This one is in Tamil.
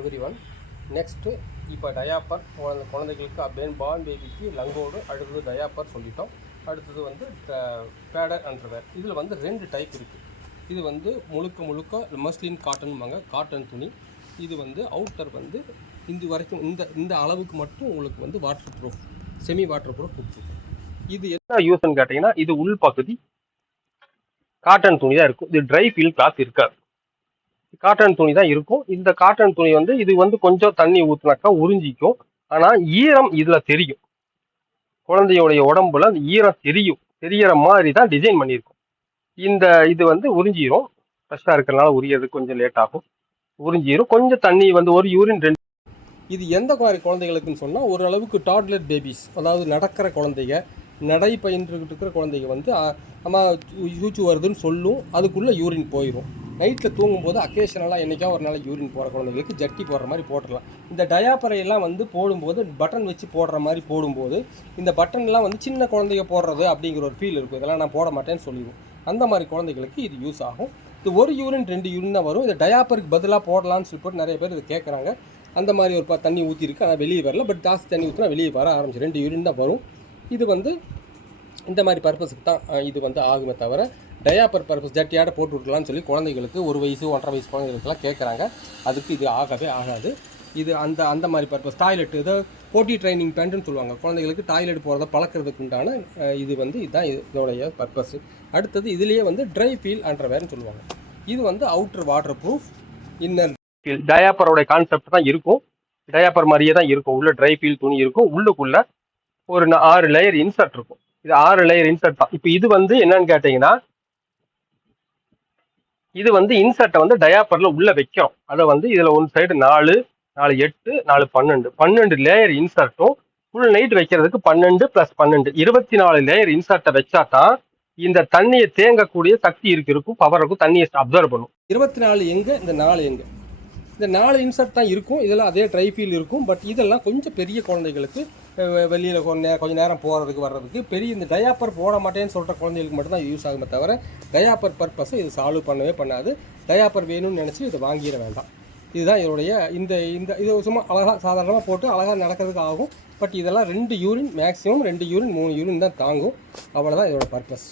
எவ்ரிவன். நெக்ஸ்ட்டு இப்போ டயாப்பர் குழந்தைகளுக்கு பார்ன் பேபிக்கு லங்கோடு, அடுத்தது டயாப்பர் சொல்லிட்டோம். அடுத்தது வந்து பேடர் அண்டர்வேர். இதில் வந்து 2 டைப் இருக்குது. இது வந்து முழுக்க மஸ்லின் காட்டன்பாங்க, காட்டன் துணி. இது வந்து அவுட்டர் வந்து இது வரைக்கும் இந்த அளவுக்கு மட்டும் உங்களுக்கு வந்து waterproof, semi waterproof கொடுத்துருக்கும். இது என்ன யூஸ்ன்னு கேட்டிங்கன்னா, இது உள் பகுதி காட்டன் துணி தான் இருக்கும். இது ட்ரை ஃபீல் கிளாத் இருக்காது, காட்டன் துணி தான் இருக்கும். இந்த காட்டன் துணி வந்து இது வந்து கொஞ்சம் தண்ணி ஊற்றினாக்கா உறிஞ்சிக்கும். ஆனால் ஈரம் இதில் தெரியும். குழந்தையோடைய உடம்புல அந்த ஈரம் தெரியற மாதிரி தான் டிசைன் பண்ணியிருக்கும். இது வந்து உறிஞ்சிரும். ஃப்ரெஷ்ஷாக இருக்கிறனால உரியது கொஞ்சம் லேட் ஆகும். உறிஞ்சிரும். கொஞ்சம் தண்ணி வந்து ஒரு யூரின் 2. இது எந்த மாதிரி குழந்தைகளுக்குன்னு சொன்னால், ஓரளவுக்கு டாட்லர் பேபிஸ், அதாவது நடக்கிற குழந்தைங்க, நடை பயின்றுக்கிட்டு இருக்கிற குழந்தைங்க வந்து அம்மா சூச்சு வருதுன்னு சொல்லும், அதுக்குள்ளே யூரின் போயிடும். நைட்டில் தூங்கும்போது அக்கேஷனலாக என்றைக்கா ஒரு நாளைக்கு யூரின் போகிற குழந்தைங்களுக்கு ஜட்டி போடுற மாதிரி போட்டுடலாம். இந்த டயாப்பரையெல்லாம் வந்து போடும்போது பட்டன் வச்சு போடுற மாதிரி போடும்போது இந்த பட்டன்லாம் வந்து சின்ன குழந்தைங்க போடுறது அப்படிங்கிற ஒரு ஃபீல் இருக்கும். இதெல்லாம் நான் போட மாட்டேன்னு சொல்லிடுவோம். அந்த மாதிரி குழந்தைகளுக்கு இது யூஸ் ஆகும். இது 1 யூரின் 2 யூரின் தான் வரும். இந்த டயாப்பருக்கு பதிலாக போடலான்னு சொல்லி போட்டு நிறைய பேர் இது கேட்குறாங்க. அந்த மாதிரி ஒரு தண்ணி ஊற்றிருக்கு, ஆனால் வெளியே வரல. பட் ஜாஸ்தி தண்ணி ஊற்றினா வெளியே வர ஆரம்பிச்சு 2 யூரின் தான் வரும். இது வந்து இந்த மாதிரி பர்பஸுக்கு தான் இது வந்து ஆகுமே தவிர, டயாப்பர் பர்பஸ் ஜட்டியாட போட்டு விட்லான்னு சொல்லி குழந்தைகளுக்கு 1 வயசு 1.5 வயசு குழந்தைகளுக்கெல்லாம் கேட்குறாங்க. அதுக்கு இது ஆகாது. இது அந்த மாதிரி பர்பஸ். டாய்லெட்டு, இதை போட்டி ட்ரைனிங் பேண்ட்டுன்னு சொல்லுவாங்க. குழந்தைகளுக்கு டாய்லெட் போகிறத பழக்கிறதுக்கு உண்டான இது வந்து இதுதான் இதோடைய பர்பஸ். அடுத்தது இதுலேயே வந்து ட்ரை ஃபீல் அண்டர்வேர்னு சொல்லுவாங்க. இது வந்து outer waterproof, inner feel. டயாப்பரோட கான்செப்ட் தான் இருக்கும். டயாப்பர் மாதிரியே தான் இருக்கும். உள்ள ட்ரை ஃபீல் துணி இருக்கும். உள்ளுக்குள்ள ஒரு 6 லேயர் இன்சர்ட் இருக்கும். இது 6 லேயர் இன்சர்ட் தான். இப்போ இது வந்து என்னன்னு கேட்டீங்கன்னா, இது வந்து இன்சர்ட்டை வந்து டயாப்பர்ல உள்ள வைக்கிறோம். அதை வந்து இதுல ஒன் சைடு 4, 8, 4, 12 லேயர் இன்சர்ட்டும், ஃபுல் நைட் வைக்கிறதுக்கு 12 + 12 24 லேயர் இன்சர்ட்டை வச்சா தான் இந்த தண்ணியை தேங்கக்கூடிய சக்தி இருக்கும், பவர் இருக்கும், தண்ணியை அப்சர்வ் பண்ணும். 24 எங்க, இந்த 4 எங்க? இந்த 4 இன்சர்ட் தான் இருக்கும். இதெல்லாம் அதே ட்ரை ஃபீல் இருக்கும். பட் இதெல்லாம் கொஞ்சம் பெரிய குழந்தைகளுக்கு வெளியில் கொஞ்சம் நேரம் போகிறதுக்கு வர்றதுக்கு, பெரிய இந்த டயாப்பர் போட மாட்டேன்னு சொல்கிற குழந்தைகளுக்கு மட்டும்தான் யூஸ் ஆகுமே தவிர, டயாப்பர் பர்பஸை இது சால்வ் பண்ணாது. டயாப்பர் வேணும்னு நினச்சி இதை வாங்கிட வேண்டாம். இதுதான் இதோடைய இது சும்மா அழகாக சாதாரணமாக போட்டு அழகாக நடக்கிறதுக்கு ஆகும். பட் இதெல்லாம் 2 யூரின் மேக்ஸிமம் 2 யூரின் 3 யூரின் தான் தாங்கும். அவ்வளோதான் இதோட பர்பஸ்.